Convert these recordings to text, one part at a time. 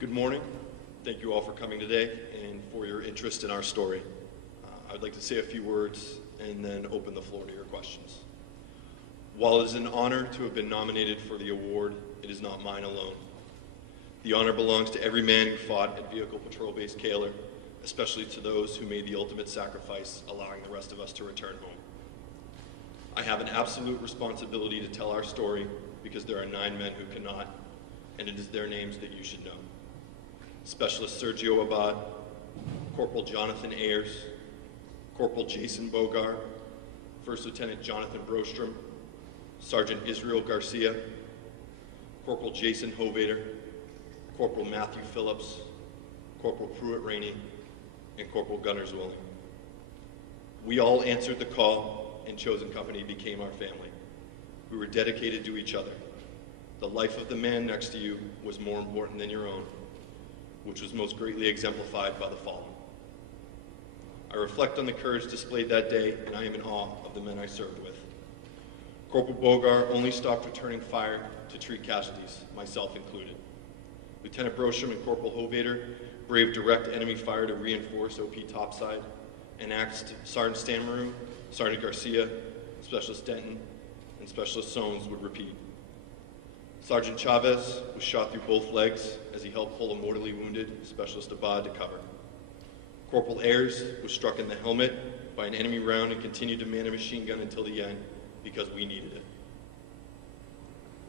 Good morning. Thank you all for coming today and for your interest in our story. I'd like to say a few words and then open the floor to your questions. While it is an honor to have been nominated for the award, it is not mine alone. The honor belongs to every man who fought at Vehicle Patrol Base Kaler, especially to those who made the ultimate sacrifice, allowing the rest of us to return home. I have an absolute responsibility to tell our story because there are 9 men who cannot, and it is their names that you should know. Specialist Sergio Abad, Corporal Jonathan Ayers, Corporal Jason Bogar, First Lieutenant Jonathan Brostrom, Sergeant Israel Garcia, Corporal Jason Hovader, Corporal Matthew Phillips, Corporal Pruitt Rainey, and Corporal Gunners Willing. We all answered the call, and Chosen Company became our family. We were dedicated to each other. The life of the man next to you was more important than your own, which was most greatly exemplified by the fallen. I reflect on the courage displayed that day, and I am in awe of the men I served with. Corporal Bogar only stopped returning fire to treat casualties, myself included. Lieutenant Brostrom and Corporal Hovader braved direct enemy fire to reinforce OP topside, and asked Sergeant Stanmaroon, Sergeant Garcia, Specialist Denton, and Specialist Soames would repeat. Sergeant Chavez was shot through both legs as he helped pull a mortally wounded Specialist Abad to cover. Corporal Ayers was struck in the helmet by an enemy round and continued to man a machine gun until the end because we needed it.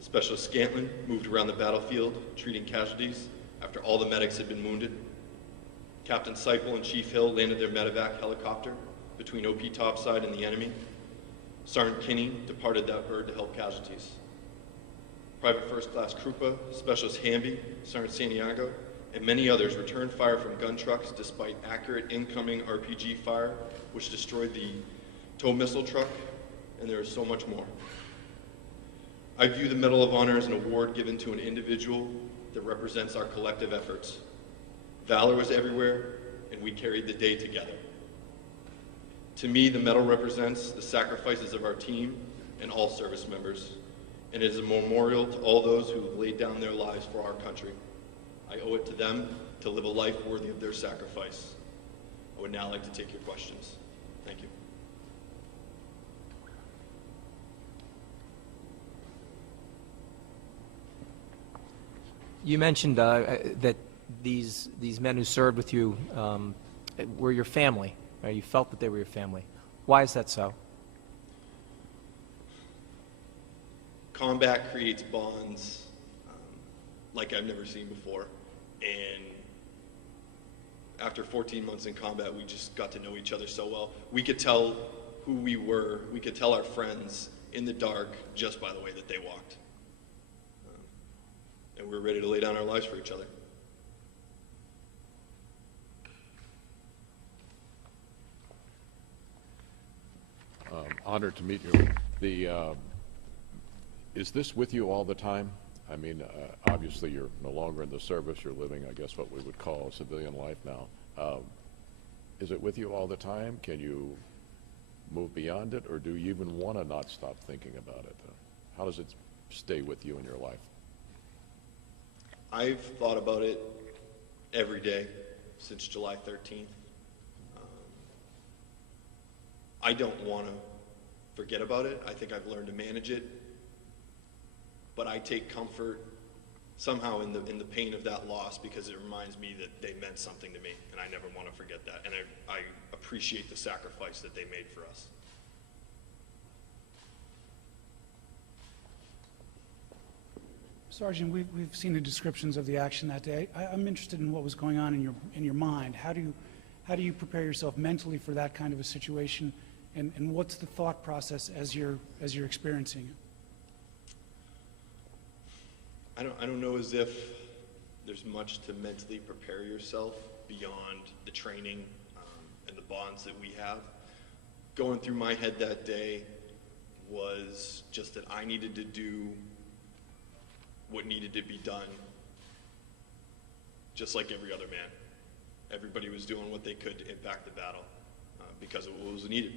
Specialist Scantlin moved around the battlefield, treating casualties after all the medics had been wounded. Captain Seipel and Chief Hill landed their medevac helicopter between OP topside and the enemy. Sergeant Kinney departed that bird to help casualties. Private First Class Krupa, Specialist Hamby, Sergeant Santiago, and many others returned fire from gun trucks despite accurate incoming RPG fire, which destroyed the tow missile truck, and there is so much more. I view the Medal of Honor as an award given to an individual that represents our collective efforts. Valor was everywhere, and we carried the day together. To me, the medal represents the sacrifices of our team and all service members, and is a memorial to all those who have laid down their lives for our country. I owe it to them to live a life worthy of their sacrifice. I would now like to take your questions. Thank you. You mentioned that these men who served with you were your family. Right? You felt that they were your family. Why is that so? Combat creates bonds like I've never seen before, and after 14 months in combat, we just got to know each other so well. We could tell who we were. We could tell our friends in the dark just by the way that they walked. And we were ready to lay down our lives for each other. Honored to meet you. Is this with you all the time? I mean, obviously you're no longer in the service. You're living, I guess, what we would call a civilian life now. Is it with you all the time? Can you move beyond it, or do you even want to not stop thinking about it? How does it stay with you in your life? I've thought about it every day since July 13th. I don't want to forget about it. I think I've learned to manage it. But I take comfort somehow in the pain of that loss because it reminds me that they meant something to me, and I never want to forget that. And I appreciate the sacrifice that they made for us. Sergeant, we've seen the descriptions of the action that day. I'm interested in what was going on in your mind. How do you prepare yourself mentally for that kind of a situation, and what's the thought process as you're experiencing it? I don't know as if there's much to mentally prepare yourself beyond the training and the bonds that we have. Going through my head that day was just that I needed to do what needed to be done, just like every other man. Everybody was doing what they could to impact the battle because of what was needed.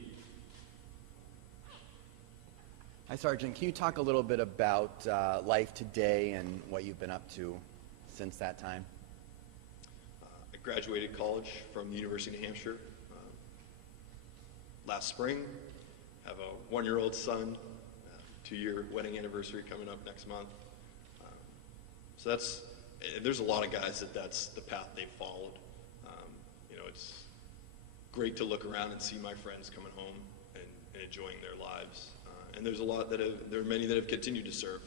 Hi, Sergeant. Can you talk a little bit about life today and what you've been up to since that time? graduated college from the University of New Hampshire last spring. Have a 1-year-old son, 2-year wedding anniversary coming up next month. So there's a lot of guys that's the path they've followed. You know, it's great to look around and see my friends coming home and enjoying their lives. And there are many that have continued to serve.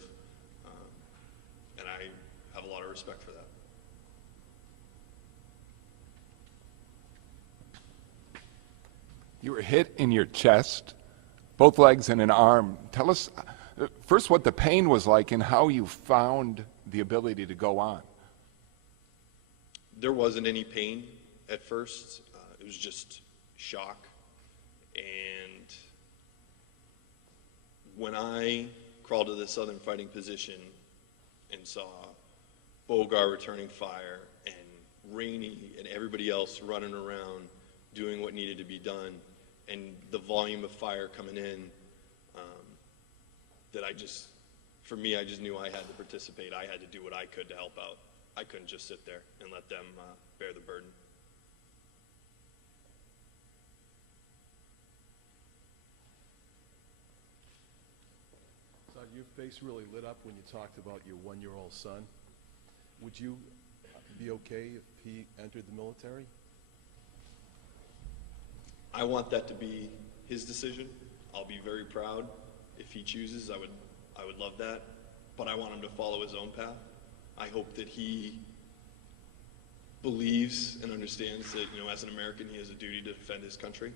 And I have a lot of respect for that. You were hit in your chest, both legs and an arm. Tell us first what the pain was like and how you found the ability to go on. There wasn't any pain at first. It was just shock. And when I crawled to the southern fighting position and saw Bogar returning fire and Rainey and everybody else running around doing what needed to be done, and the volume of fire coming in, that for me, I just knew I had to participate. I had to do what I could to help out. I couldn't just sit there and let them bear the burden. So your face really lit up when you talked about your 1-year-old son. Would you be okay if he entered the military? I want that to be his decision. I'll be very proud if he chooses. I would love that, but I want him to follow his own path. I hope that he believes and understands that, you know, as an American, he has a duty to defend his country.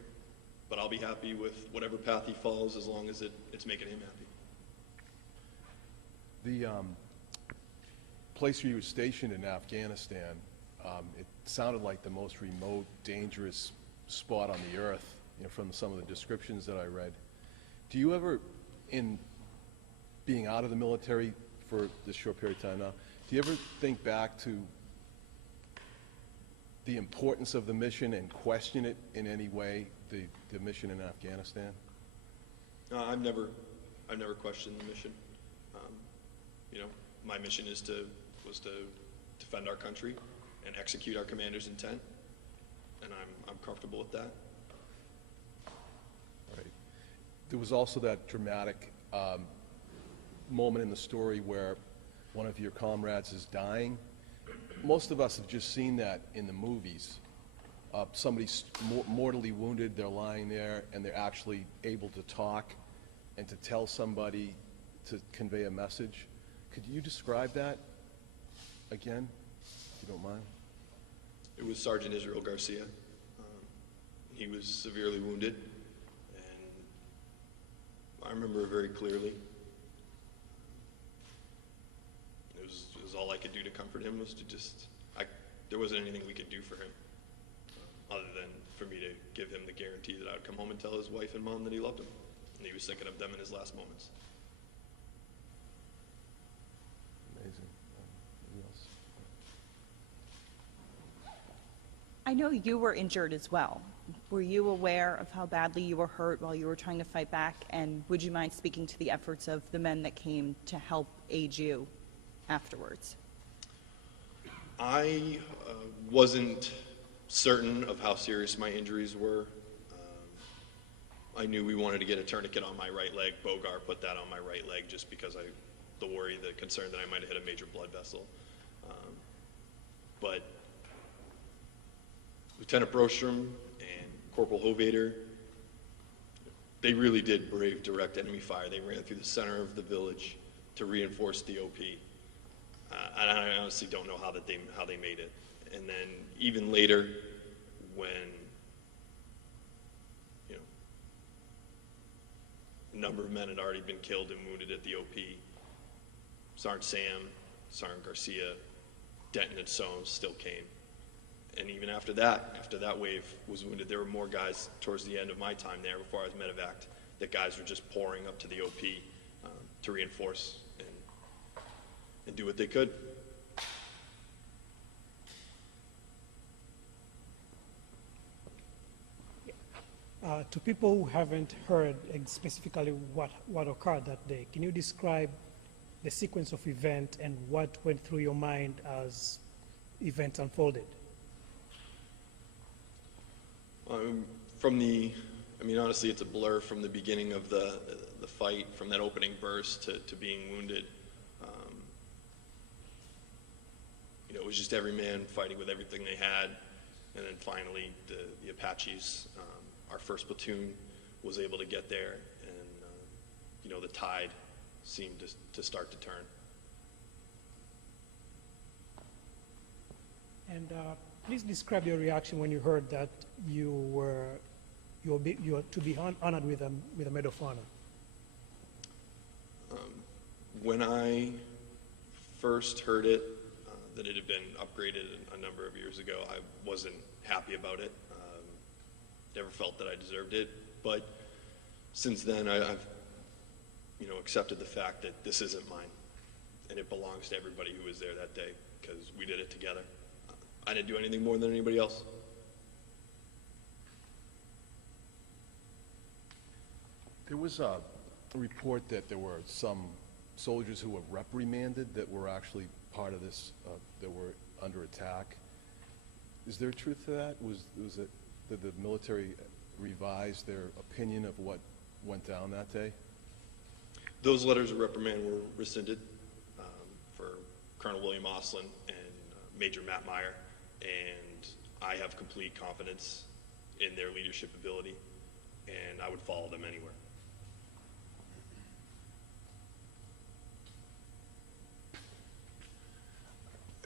But I'll be happy with whatever path he follows as long as it's making him happy. The place where you were stationed in Afghanistan, it sounded like the most remote, dangerous spot on the earth, you know, from some of the descriptions that I read. Do you ever, in being out of the military for this short period of time now, do you ever think back to the importance of the mission and question it in any way, the mission in Afghanistan? No, I've never questioned the mission. You know, my mission was to defend our country and execute our commander's intent, and I'm comfortable with that. Right. There was also that dramatic moment in the story where one of your comrades is dying. Most of us have just seen that in the movies. Somebody's mortally wounded, they're lying there, and they're actually able to talk and to tell somebody to convey a message. Could you describe that again, if you don't mind? It was Sergeant Israel Garcia. He was severely wounded, and I remember it very clearly. It was all I could do to comfort him was to there wasn't anything we could do for him other than for me to give him the guarantee that I would come home and tell his wife and mom that he loved them, and he was thinking of them in his last moments. Amazing. Anything else? I know you were injured as well. Were you aware of how badly you were hurt while you were trying to fight back? And would you mind speaking to the efforts of the men that came to help aid you afterwards? I wasn't certain of how serious my injuries were. I knew we wanted to get a tourniquet on my right leg. Bogar put that on my right leg just because the concern that I might have hit a major blood vessel. But Lieutenant Brostrom and Corporal Hovader, they really did brave direct enemy fire. They ran through the center of the village to reinforce the OP. And I honestly don't know how they made it. And then even later, when a number of men had already been killed and wounded at the OP, Sergeant Sam, Sergeant Garcia, Denton, and Soames still came. And even after that wave was wounded, there were more guys towards the end of my time there before I was medevaced, that guys were just pouring up to the OP to reinforce and do what they could. To people who haven't heard specifically what occurred that day, can you describe the sequence of events and what went through your mind as events unfolded? From the, I mean, honestly, it's a blur from the beginning of the fight, from that opening burst to being wounded. You know, it was just every man fighting with everything they had. And then finally, the Apaches, our first platoon, was able to get there. And, you know, the tide seemed to start to turn. And please describe your reaction when you heard that you were to be honored with a Medal of Honor. When I first heard it, that it had been upgraded a number of years ago, I wasn't happy about it. Never felt that I deserved it. But since then, I've you know, accepted the fact that this isn't mine, and it belongs to everybody who was there that day, because we did it together. I didn't do anything more than anybody else. There was a report that there were some soldiers who were reprimanded that were actually part of this, that were under attack. Is there truth to that? Was it that the military revised their opinion of what went down that day? Those letters of reprimand were rescinded for Colonel William Oslin and Major Matt Meyer, and I have complete confidence in their leadership ability, and I would follow them anywhere.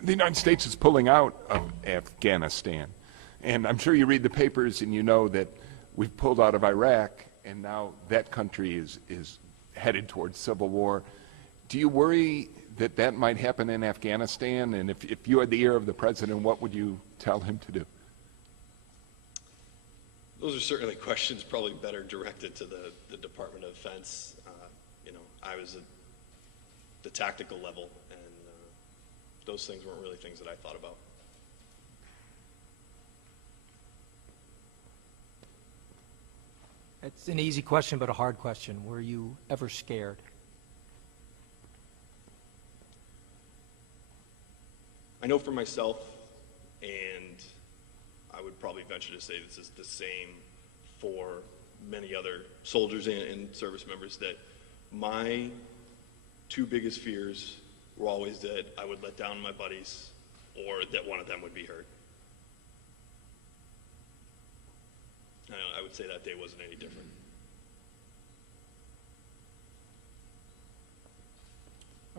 The United States is pulling out of Afghanistan. And I'm sure you read the papers and you know that we've pulled out of Iraq, and now that country is headed towards civil war. Do you worry that that might happen in Afghanistan? And if you had the ear of the president, what would you tell him to do? Those are certainly questions probably better directed to the Department of Defense. You know, I was at the tactical level, and those things weren't really things that I thought about. It's an easy question, but a hard question. Were you ever scared? I know for myself, and I would probably venture to say this is the same for many other soldiers and service members, that my two biggest fears were always that I would let down my buddies or that one of them would be hurt. I would say that day wasn't any different.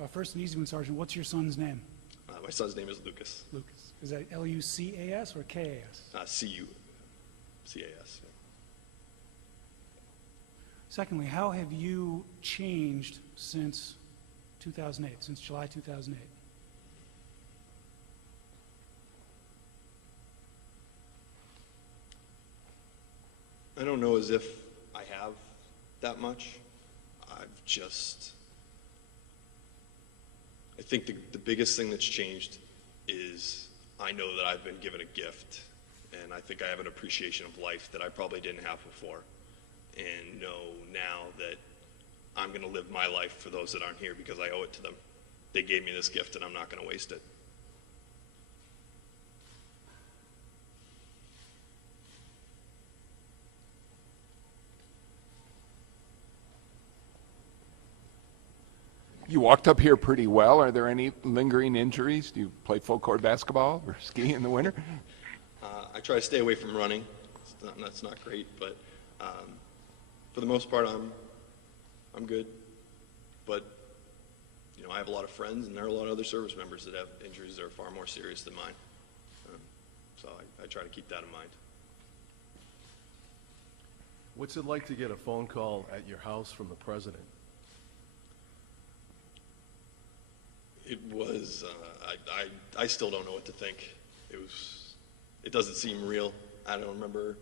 First and easy one, Sergeant. What's your son's name? My son's name is Lucas. Lucas. Is that L-U-C-A-S or K-A-S? C-U-C-A-S. Yeah. Secondly, how have you changed since 2008, since July 2008? I don't know as if I have that much. I think the biggest thing that's changed is I know that I've been given a gift, and I think I have an appreciation of life that I probably didn't have before, and know now that I'm going to live my life for those that aren't here because I owe it to them. They gave me this gift, and I'm not going to waste it. You walked up here pretty well. Are there any lingering injuries? Do you play full court basketball or ski in the winter? I try to stay away from running. That's not great, but for the most part, I'm good. But you know, I have a lot of friends, and there are a lot of other service members that have injuries that are far more serious than mine. So I try to keep that in mind. What's it like to get a phone call at your house from the president? It was, I still don't know what to think. It doesn't seem real. I don't remember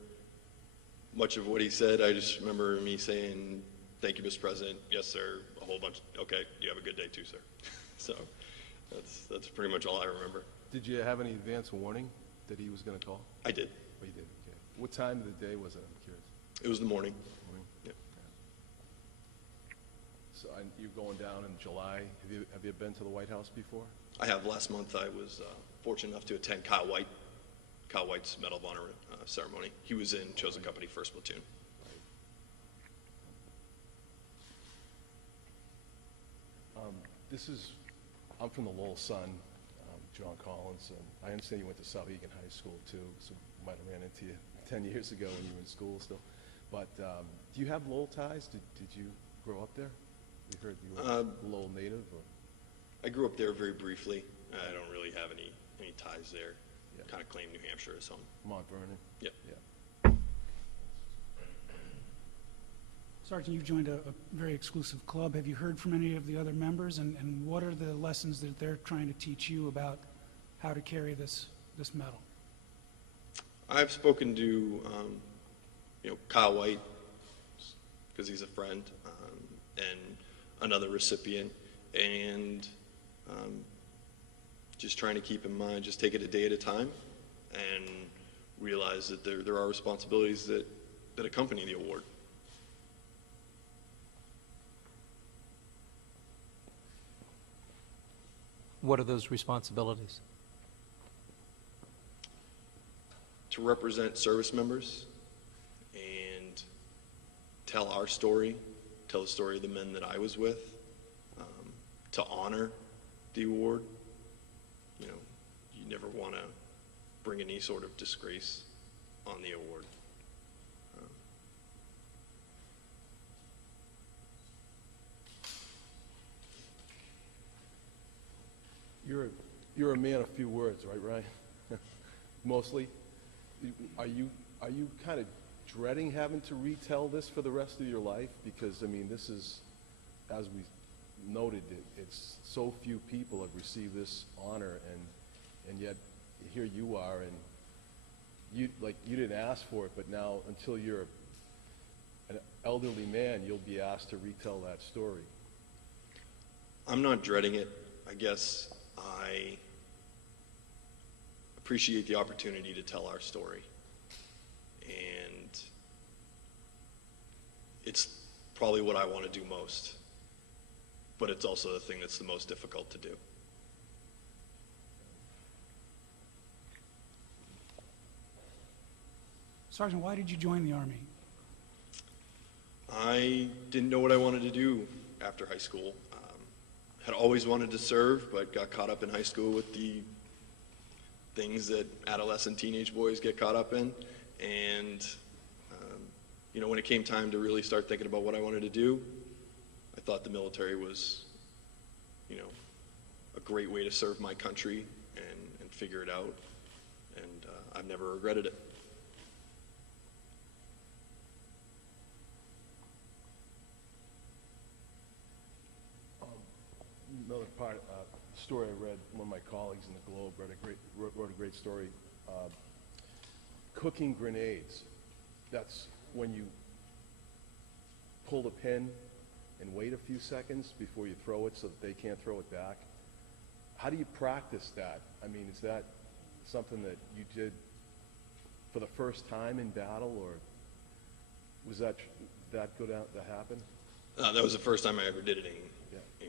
much of what he said. I just remember me saying, "Thank you, Mr. President. Yes, sir." A whole bunch. Okay, you have a good day too, sir. So that's pretty much all I remember. Did you have any advance warning that he was going to call? I did. Oh, you did, okay. What time of the day was it, I'm curious? It was the morning. Morning? Yep. So you're going down in July. Have you been to the White House before? I have. Last month I was fortunate enough to attend Kyle White Kyle White's Medal of Honor ceremony. He was in Chosen Company 1st Platoon. I'm from the Lowell Sun, John Collins, and I understand you went to South Egan High School too, so might have ran into you 10 years ago when you were in school still. But do you have Lowell ties? Did you grow up there? We heard you were a Lowell native? Or? I grew up there very briefly. I don't really have any ties there. Yeah. Kind of claim New Hampshire as home. Mount Vernon? Yep. Yeah. Sergeant, you've joined a very exclusive club. Have you heard from any of the other members, and what are the lessons that they're trying to teach you about how to carry this medal? I've spoken to, Kyle White, because he's a friend, and another recipient, and just trying to keep in mind, just take it a day at a time, and realize that there are responsibilities that accompany the award. What are those responsibilities? To represent service members and tell our story, tell the story of the men that I was with, to honor the award. You never want to bring any sort of disgrace on the award. You're a man of few words, right, Ryan? Mostly. Are you kind of dreading having to retell this for the rest of your life? Because I mean, this is, as we noted, it's so few people have received this honor, and yet here you are, and you didn't ask for it, but now until you're an elderly man, you'll be asked to retell that story. I'm not dreading it. I guess I appreciate the opportunity to tell our story. And it's probably what I want to do most, but it's also the thing that's the most difficult to do. Sergeant, why did you join the Army? I didn't know what I wanted to do after high school. Had always wanted to serve, but got caught up in high school with the things that adolescent teenage boys get caught up in. And, when it came time to really start thinking about what I wanted to do, I thought the military was, a great way to serve my country and figure it out. And I've never regretted it. Another part, story I read, one of my colleagues in the Globe wrote a great story. Cooking grenades. That's when you pull the pin and wait a few seconds before you throw it so that they can't throw it back. How do you practice that? I mean, is that something that you did for the first time in battle, or was that go down to happen? That was the first time I ever did it in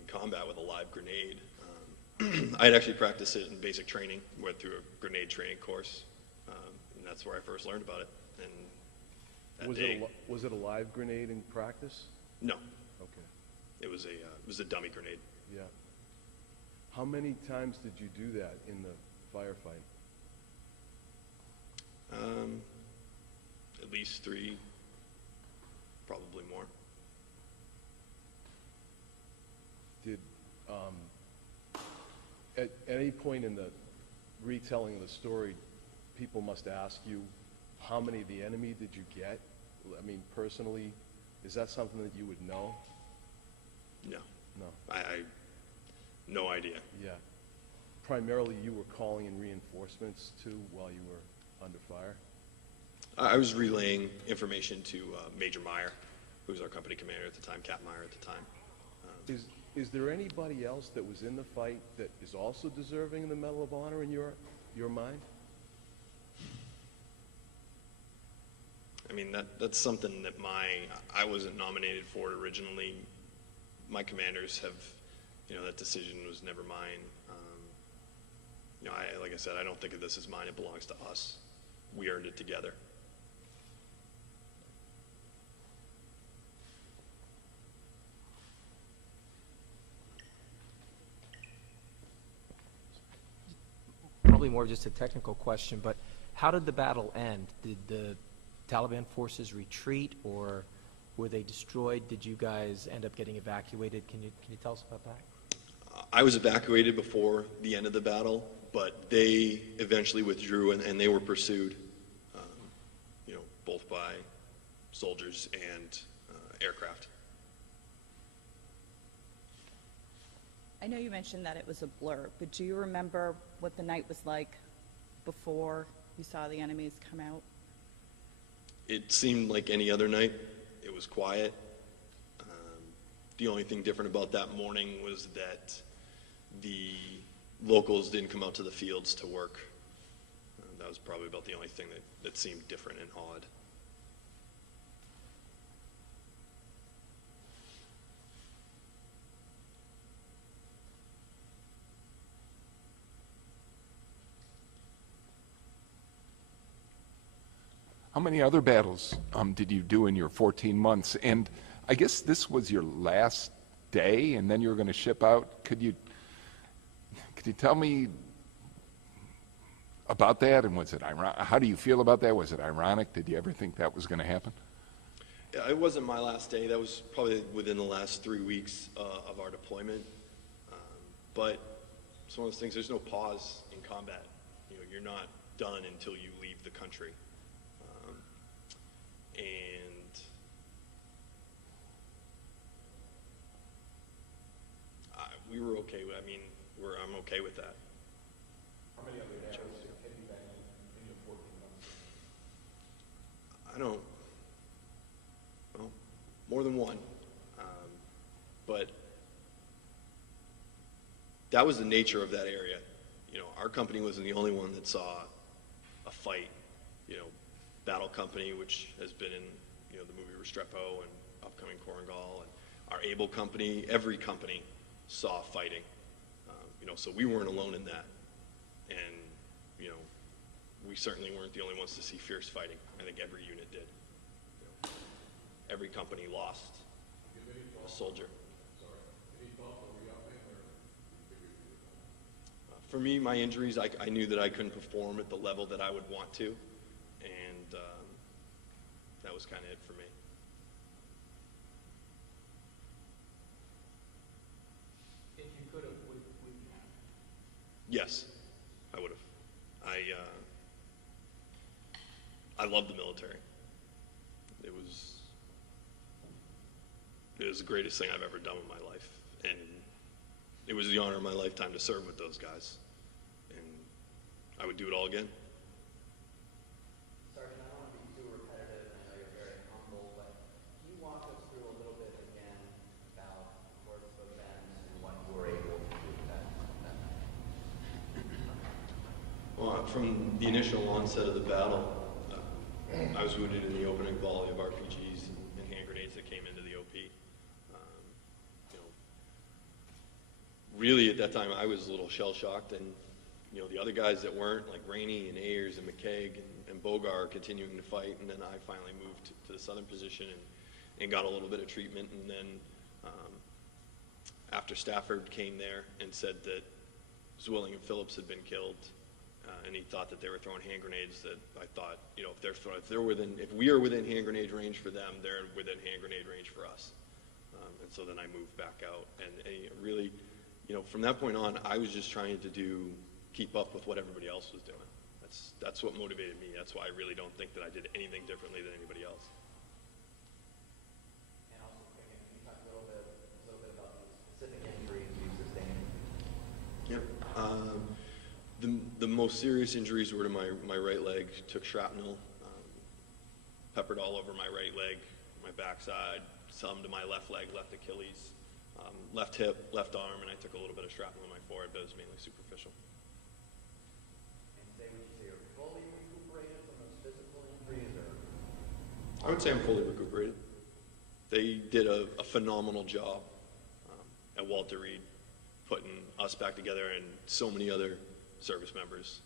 combat with a live grenade. I had actually practiced it in basic training, went through a grenade training course, and that's where I first learned about it. And that was it a live grenade in practice? No, Okay. it was a dummy grenade. Yeah. How many times did you do that in the firefight? At least 3, probably more. Did at any point in the retelling of the story, people must ask you, how many of the enemy did you get? I mean, personally, is that something that you would know? No, No. I no idea. Yeah. Primarily, you were calling in reinforcements too while you were under fire? I was relaying information to Major Meyer, who was our company commander at the time, Cap Meyer at the time. Is there anybody else that was in the fight that is also deserving of the Medal of Honor in your mind? I mean, that's something that I wasn't nominated for it originally. My commanders have, that decision was never mine. Like I said, I don't think of this as mine. It belongs to us. we earned it together. Probably more of just a technical question, but how did the battle end? Did the Taliban forces retreat, or were they destroyed? Did you guys end up getting evacuated? Can you tell us about that? I was evacuated before the end of the battle, but they eventually withdrew, and they were pursued, both by soldiers and aircraft. I know you mentioned that it was a blur, but do you remember what the night was like before you saw the enemies come out? It seemed like any other night. It was quiet. The only thing different about that morning was that the locals didn't come out to the fields to work. That was probably about the only thing that seemed different and odd. How many other battles did you do in your 14 months? And I guess this was your last day, and then you were going to ship out. Could you tell me about that? And was it ironic? How do you feel about that? Was it ironic? Did you ever think that was going to happen? Yeah, it wasn't my last day. That was probably within the last 3 weeks of our deployment. But it's one of those things. There's no pause in combat. You're not done until you leave the country. And we were okay with. I'm okay with that. How many other battles have you been in your 14 months? I don't. Well, more than one. But that was the nature of that area. Our company wasn't the only one that saw a fight. Battle Company, which has been in the movie Restrepo and upcoming Korengal, and our Able Company, every company saw fighting. So we weren't alone in that. And we certainly weren't the only ones to see fierce fighting. I think every unit did. Every company lost a soldier. For me, my injuries, I knew that I couldn't perform at the level that I would want to. And that was kind of it for me. If you could have, would you? Yes, I would have. I love the military. It was the greatest thing I've ever done in my life, and it was the honor of my lifetime to serve with those guys. And I would do it all again. Sergeant, I don't want to be too repetitive, and I know you're very humble, but can you walk us through a little bit again about the course of events and what you were able to do that night? Well, from the initial onset of the battle, I was wounded in the opening volley of RPGs and hand grenades that came into the OP. Really, at that time, I was a little shell-shocked, and the other guys that weren't, like Rainey and Ayers and McKeag and Bogar, continuing to fight. And then I finally moved to the southern position and got a little bit of treatment. And then after Stafford came there and said that Zwilling and Phillips had been killed, and he thought that they were throwing hand grenades, that I thought, if we are within hand grenade range for them, they're within hand grenade range for us. And so then I moved back out, and really, from that point on, I was just trying to keep up with what everybody else was doing. That's what motivated me. That's why I really don't think that I did anything differently than anybody else. And also, can you talk a little bit about the specific injuries you sustained? Yep. The most serious injuries were to my right leg. Took shrapnel, peppered all over my right leg, my backside, some to my left leg, left Achilles, left hip, left arm, and I took a little bit of shrapnel in my forehead, but it was mainly superficial. And would you say you're fully recuperated from those physical injuries, or? I would say I'm fully recuperated. They did a phenomenal job at Walter Reed, putting us back together and so many other service members,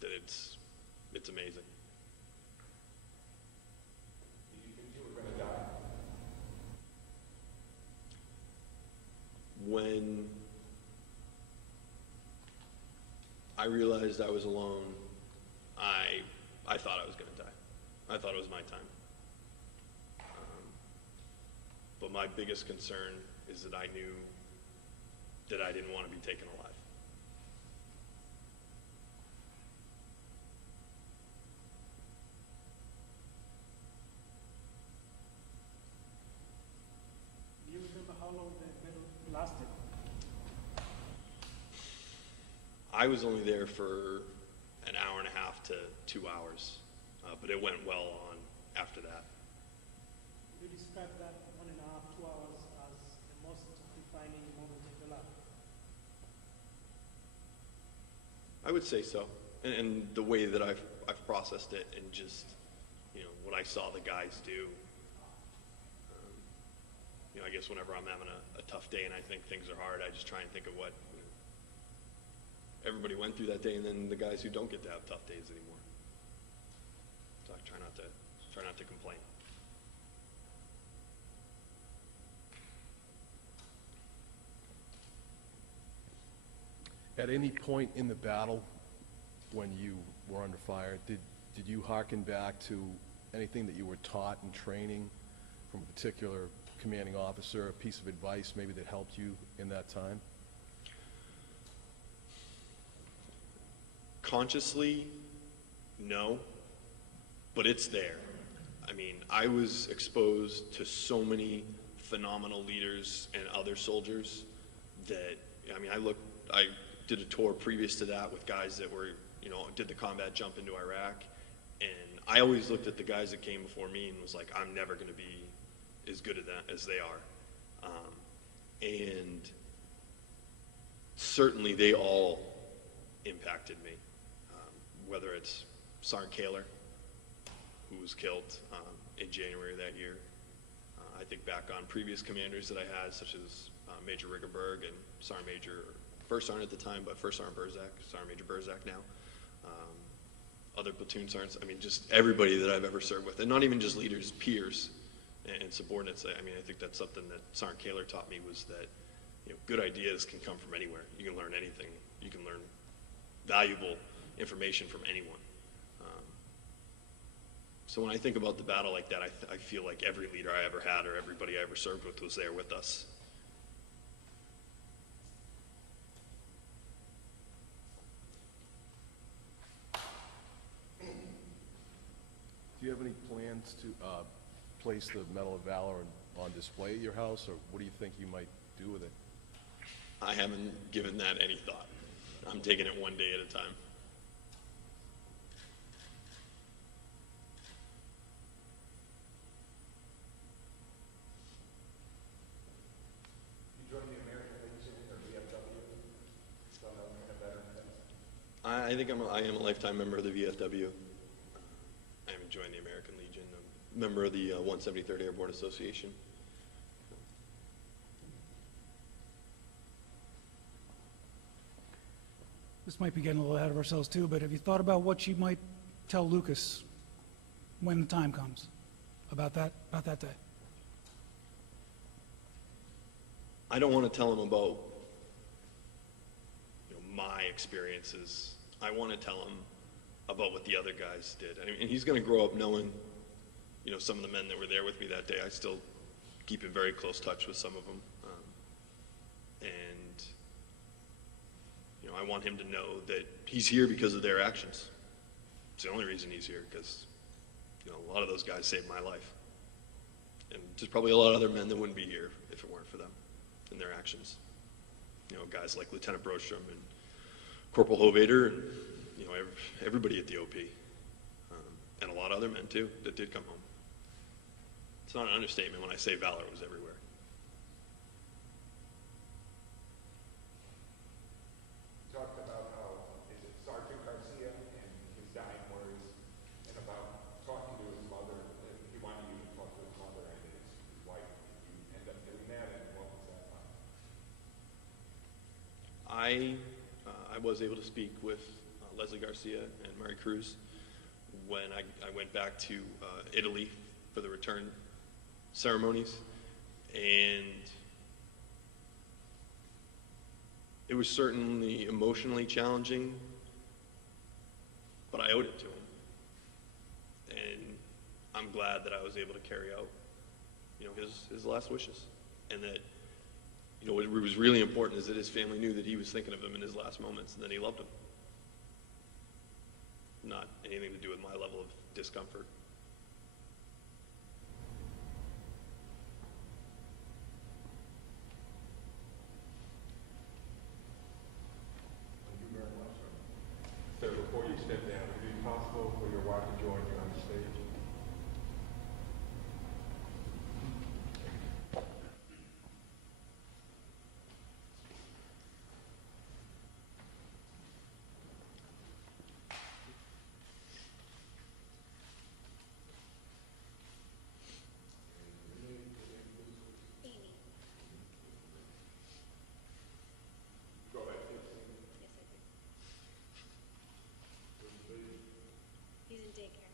that it's amazing. Did you think you were going to die? When I realized I was alone, I thought I was going to die. I thought it was my time. But my biggest concern is that I knew that I didn't want to be taken alive. Do you remember how long the battle lasted? I was only there for an hour and a half to 2 hours, but it went well on after that. You describe that 1.5, 2 hours as the most defining moment of your life. I would say so, and the way that I've processed it, and just what I saw the guys do. I guess whenever I'm having a tough day and I think things are hard, I just try and think of what everybody went through that day, and then the guys who don't get to have tough days anymore. So I try not to complain. At any point in the battle, when you were under fire, did you hearken back to anything that you were taught in training from a particular commanding officer, a piece of advice maybe that helped you in that time? Consciously, no, but it's there. I mean, I was exposed to so many phenomenal leaders and other soldiers that, I did a tour previous to that with guys that were, did the combat jump into Iraq, and I always looked at the guys that came before me and was like, I'm never going to be as good at that as they are. And certainly they all impacted me, whether it's Sergeant Kaler, who was killed in January of that year. I think back on previous commanders that I had, such as Major Riggerberg and First Sergeant at the time, but First Sergeant Burzak, Sergeant Major Burzak now. Other platoon sergeants, just everybody that I've ever served with, and not even just leaders, peers and subordinates. I think that's something that Sergeant Kaler taught me, was that good ideas can come from anywhere. You can learn anything. You can learn valuable information from anyone. So when I think about the battle like that, I feel like every leader I ever had or everybody I ever served with was there with us. Do you have any plans to place the Medal of Valor on display at your house, or what do you think you might do with it? I haven't given that any thought. I'm taking it one day at a time. You joined the American Legion or VFW? So I'm a veteran. I think I am a lifetime member of the VFW. I haven't joined the American Legion. I'm a member of the 173rd Airborne Association. This might be getting a little ahead of ourselves too, but have you thought about what you might tell Lucas when the time comes about that day? I don't want to tell him about my experiences. I want to tell him about what the other guys did. And he's going to grow up knowing, some of the men that were there with me that day. I still keep in very close touch with some of them. I want him to know that he's here because of their actions. It's the only reason he's here, because a lot of those guys saved my life. And there's probably a lot of other men that wouldn't be here if it weren't for them and their actions. Guys like Lieutenant Brostrom and Corporal Hovader, and everybody at the OP, and a lot of other men too that did come home. It's not an understatement when I say valor was everywhere. You talked about how, is it Sergeant Garcia and his dying words, and about talking to his mother, he wanted you to talk to his mother and his wife. Did you end up doing that, and what was that like? I was able to speak with Leslie Garcia and Mary Cruz. when I went back to Italy for the return ceremonies, and it was certainly emotionally challenging, but I owed it to him. And I'm glad that I was able to carry out, his last wishes. And that, what was really important is that his family knew that he was thinking of them in his last moments and that he loved them. Not anything to do with my level of discomfort. So before you step down, would it be possible for your wife to join you on the stage? He's in daycare.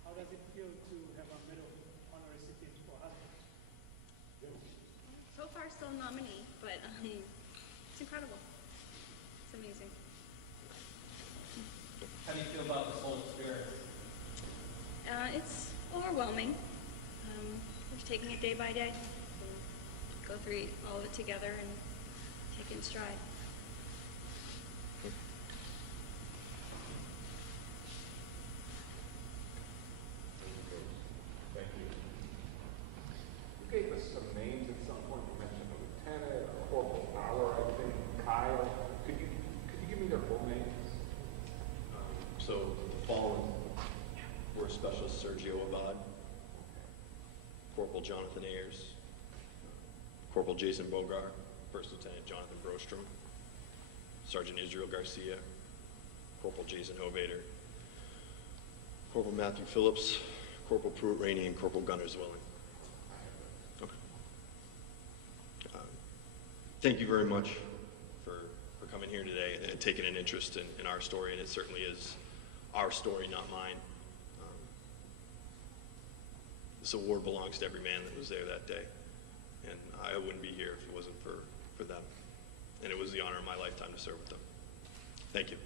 How does it feel to have a medal honor recipient for husband? So far, still nominee, but it's incredible. It's amazing. How do you feel about this whole experience? It's overwhelming. We're just taking it day by day. And go through all of it together and take it in stride. Thank you. You gave us some names at some point. You mentioned a lieutenant, a Corporal Bauer, I think, Kyle. Could you give me their full names? So the fallen were Specialist Sergio Abad, Corporal Jonathan Ayers, Corporal Jason Bogar, First Lieutenant Jonathan Brostrom, Sergeant Israel Garcia, Corporal Jason Hovader, Corporal Matthew Phillips, Corporal Pruitt Rainey, and Corporal Gunnar Zwilling. Okay. Thank you very much for coming here today and taking an interest in our story, and it certainly is our story, not mine. This award belongs to every man that was there that day, and I wouldn't be here if it wasn't for them. And it was the honor of my lifetime to serve with them. Thank you.